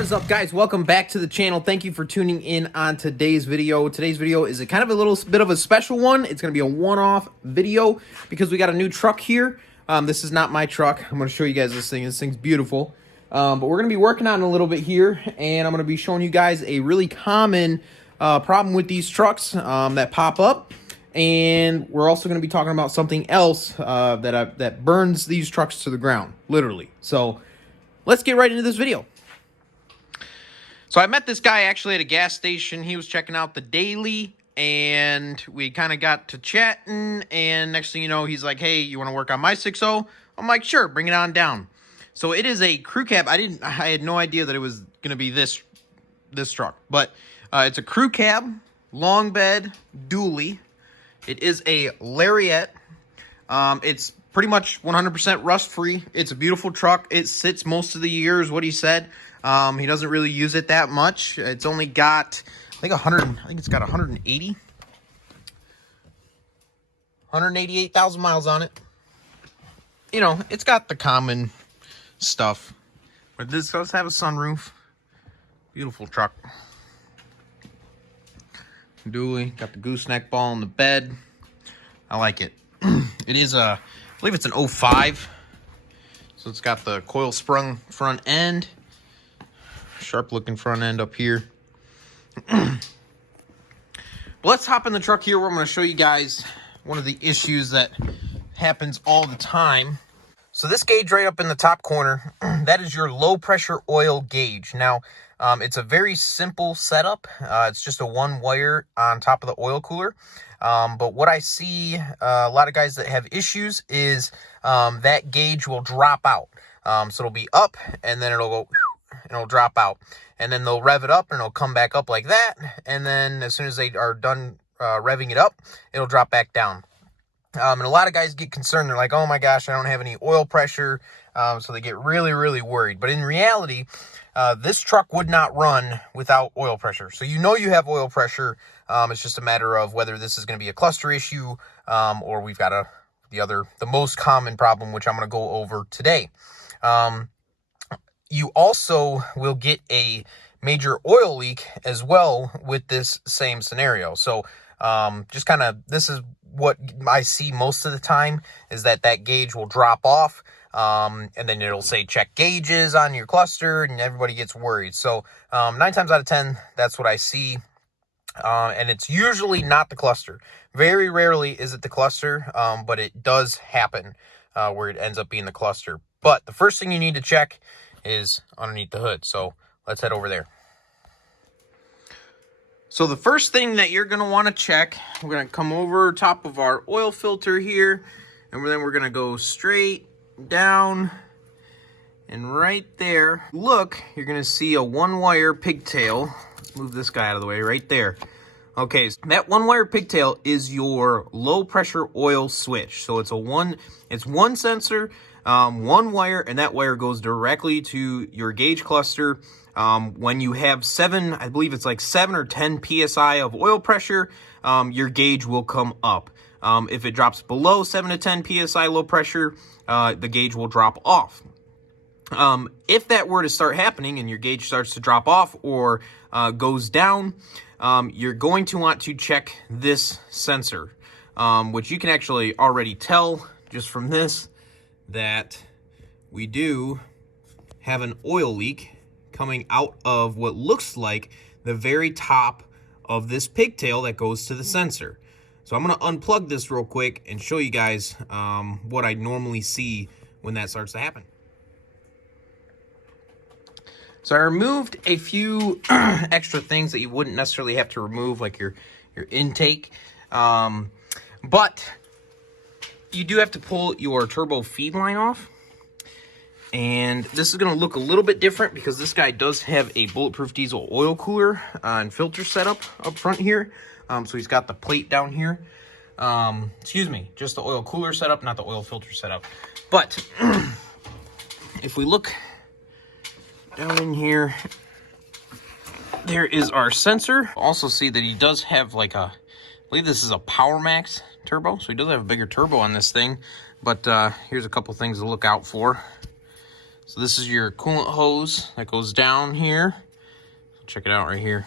What is up, guys? Welcome back to the channel. Thank you for tuning in on today's video. Today's video is a kind of a little bit of a special one. It's going to be a one-off video because we got a new truck here. This is not my truck. I'm going to show you guys this thing. This thing's beautiful. But we're going to be working on it a little bit here, and I'm going to be showing you guys a really common problem with these trucks that pop up. And we're also going to be talking about something else that burns these trucks to the ground, literally. So let's get right into this video. So I met this guy actually at a gas station. He was checking out the daily, and we kind of got to chatting, and next thing you know, he's like, hey, you want to work on my 6.0? I'm like, sure, bring it on down. So it is a crew cab. I had no idea that it was going to be this truck, but it's a crew cab, long bed, dually. It is a Lariat. It's pretty much 100% rust-free. It's a beautiful truck. It sits most of the year is what he said. He doesn't really use it that much. It's only got, I think it's got 188,000 miles on it. You know, it's got the common stuff. But this does have a sunroof. Beautiful truck. Dually, got the gooseneck ball in the bed. I like it. It is I believe it's an 05. So it's got the coil sprung front end. Sharp looking front end up here. Let's hop in the truck here where I'm going to show you guys one of the issues that happens all the time. So this gauge right up in the top corner, that is your low pressure oil gauge. Now, it's a very simple setup. It's just a one wire on top of the oil cooler. But what I see a lot of guys that have issues is that gauge will drop out. So it'll be up and then it'll go and it'll drop out. And then they'll rev it up and it'll come back up like that. And then as soon as they are done revving it up, it'll drop back down. And a lot of guys get concerned. They're like, oh my gosh, I don't have any oil pressure. So they get really, really worried. But in reality, this truck would not run without oil pressure. So you know you have oil pressure. It's just a matter of whether this is going to be a cluster issue or we've got the most common problem, which I'm going to go over today. You also will get a major oil leak as well with this same scenario. So just kind of, this is what I see most of the time, is that gauge will drop off. And then it'll say check gauges on your cluster and everybody gets worried. So 9 times out of 10, that's what I see. And it's usually not the cluster. Very rarely is it the cluster, but it does happen where it ends up being the cluster. But the first thing you need to check is underneath the hood. So let's head over there. So the first thing that you're going to want to check, we're going to come over top of our oil filter here, and then we're going to go straight down, and right there, look, you're going to see a one-wire pigtail. Let's move this guy out of the way right there. Okay, so that one-wire pigtail is your low-pressure oil switch. So it's one sensor, one wire, and that wire goes directly to your gauge cluster. When you have I believe it's like 7 or 10 psi of oil pressure, your gauge will come up. If it drops below 7 to 10 psi low pressure, the gauge will drop off. If that were to start happening and your gauge starts to drop off or goes down, you're going to want to check this sensor, which you can actually already tell just from this that we do have an oil leak coming out of what looks like the very top of this pigtail that goes to the sensor. So I'm going to unplug this real quick and show you guys what I normally see when that starts to happen. So I removed a few extra things that you wouldn't necessarily have to remove, like your intake. But you do have to pull your turbo feed line off. And this is going to look a little bit different because this guy does have a bulletproof diesel oil cooler and filter setup up front here. So he's got the plate down here. Excuse me, just the oil cooler setup, not the oil filter setup. But if we look down in here, there is our sensor. Also see that he does have like I believe this is a PowerMax turbo. So he does have a bigger turbo on this thing. But here's a couple things to look out for. So this is your coolant hose that goes down here. Check it out right here.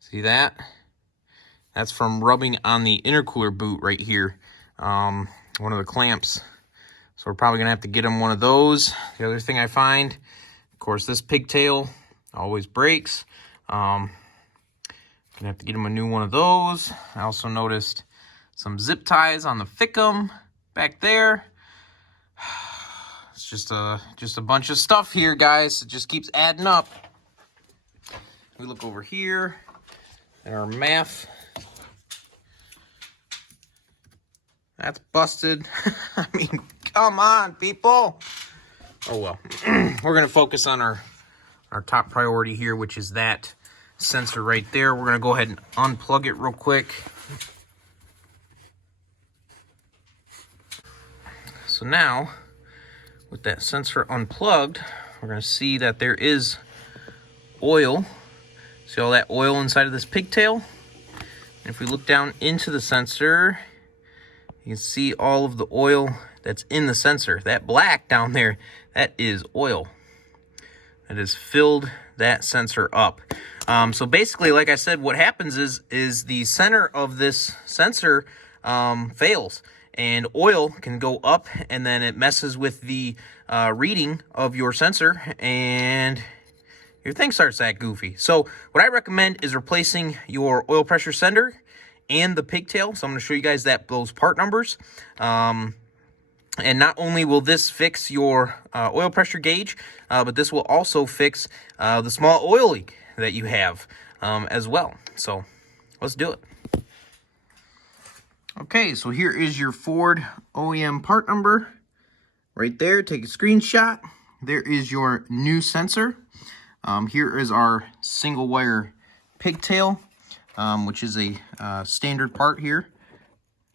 See that? That's from rubbing on the intercooler boot right here. One of the clamps. So we're probably gonna have to get him one of those. The other thing I find, of course, this pigtail always breaks. Gonna have to get him a new one of those. I also noticed some zip ties on the Fickum back there. It's just a bunch of stuff here, guys. It just keeps adding up. We look over here at our MAF. That's busted. I mean, come on, people. Oh, well. We're going to focus on our top priority here, which is that sensor right there. We're going to go ahead and unplug it real quick. So now, with that sensor unplugged, we're going to see that there is oil. See all that oil inside of this pigtail? And if we look down into the sensor, you can see all of the oil that's in the sensor. That black down there, that is oil. That has filled that sensor up. So basically, like I said, what happens is the center of this sensor fails. And oil can go up, and then it messes with the reading of your sensor, and your thing starts to act goofy. So what I recommend is replacing your oil pressure sender and the pigtail. So I'm going to show you guys those part numbers. And not only will this fix your oil pressure gauge, but this will also fix the small oil leak that you have as well. So let's do it. Okay, so here is your Ford OEM part number right there. Take a screenshot. There is your new sensor. Here is our single wire pigtail, which is a standard part here.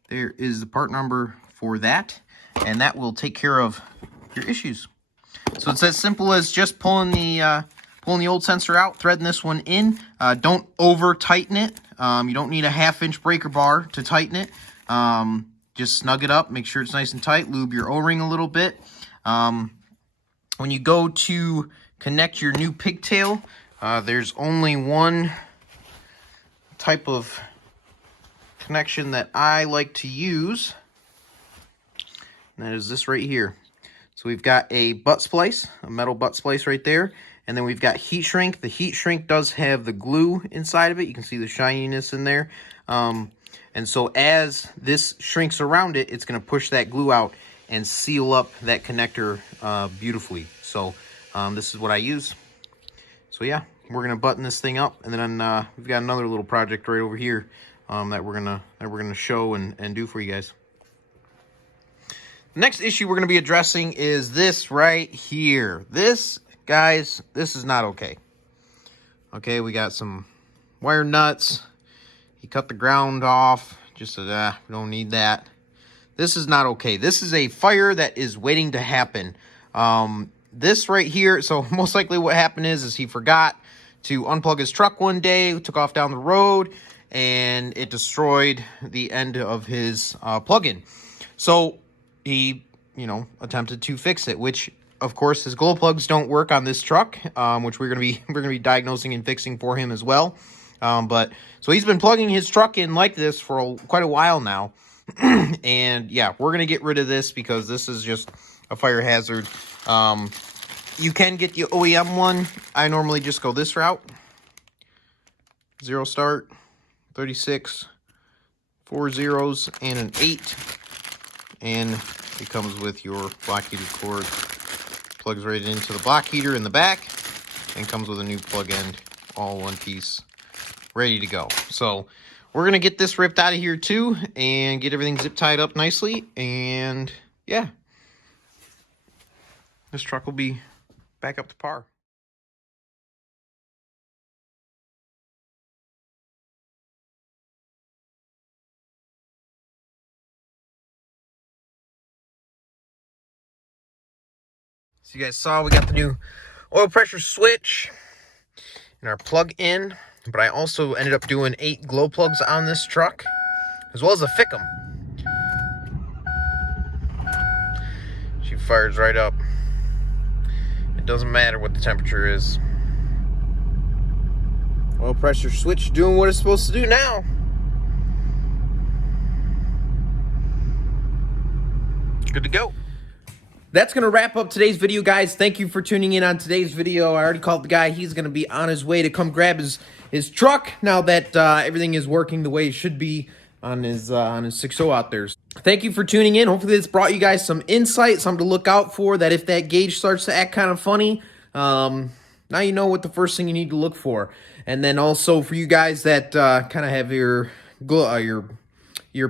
There is the part number for that, and that will take care of your issues. So it's as simple as just pulling the old sensor out, threading this one in. Don't over tighten it. You don't need a 1/2-inch breaker bar to tighten it. Just snug it up, make sure it's nice and tight, lube your O-ring a little bit. When you go to connect your new pigtail, there's only one type of connection that I like to use, and that is this right here. So we've got a butt splice, a metal butt splice right there, and then we've got heat shrink. The heat shrink does have the glue inside of it. You can see the shininess in there. And so as this shrinks around it, it's going to push that glue out and seal up that connector beautifully. So this is what I use. So yeah, we're going to button this thing up, and then we've got another little project right over here that we're gonna show and do for you guys. The next issue we're going to be addressing is this right here. This, guys, this is not okay. Okay, we got some wire nuts. He cut the ground off. Just said, we don't need that. This is not okay. This is a fire that is waiting to happen. This right here, so most likely what happened is he forgot to unplug his truck one day, took off down the road, and it destroyed the end of his plug-in. So he, attempted to fix it, which of course his glow plugs don't work on this truck, which we're gonna be diagnosing and fixing for him as well. But so he's been plugging his truck in like this for quite a while now. And yeah, we're going to get rid of this because this is just a fire hazard. You can get the OEM one. I normally just go this route. 0 start, 36, 4 zeros, and an 8. And it comes with your block heated cord. Plugs right into the block heater in the back and comes with a new plug end, all one piece, ready to go. So we're going to get this ripped out of here too and get everything zip tied up nicely. And yeah, this truck will be back up to par. So you guys saw we got the new oil pressure switch and our plug-in, but I also ended up doing 8 glow plugs on this truck, as well as a Fickum. She fires right up. It doesn't matter what the temperature is. Oil pressure switch doing what it's supposed to do now. Good to go. That's going to wrap up today's video, guys. Thank you for tuning in on today's video. I already called the guy. He's going to be on his way to come grab his truck now that everything is working the way it should be on his 6.0 out there. Thank you for tuning in. Hopefully this brought you guys some insight, something to look out for, that if that gauge starts to act kind of funny, now you know what the first thing you need to look for. And then also for you guys that kind of have your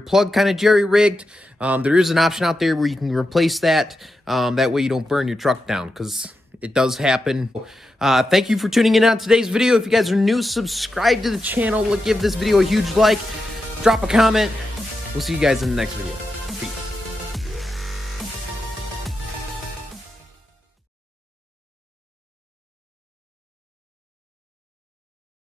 plug kind of jerry-rigged, there is an option out there where you can replace that. That way you don't burn your truck down, because it does happen. Thank you for tuning in on today's video. If you guys are new, subscribe to the channel. Give this video a huge like. Drop a comment. We'll see you guys in the next video.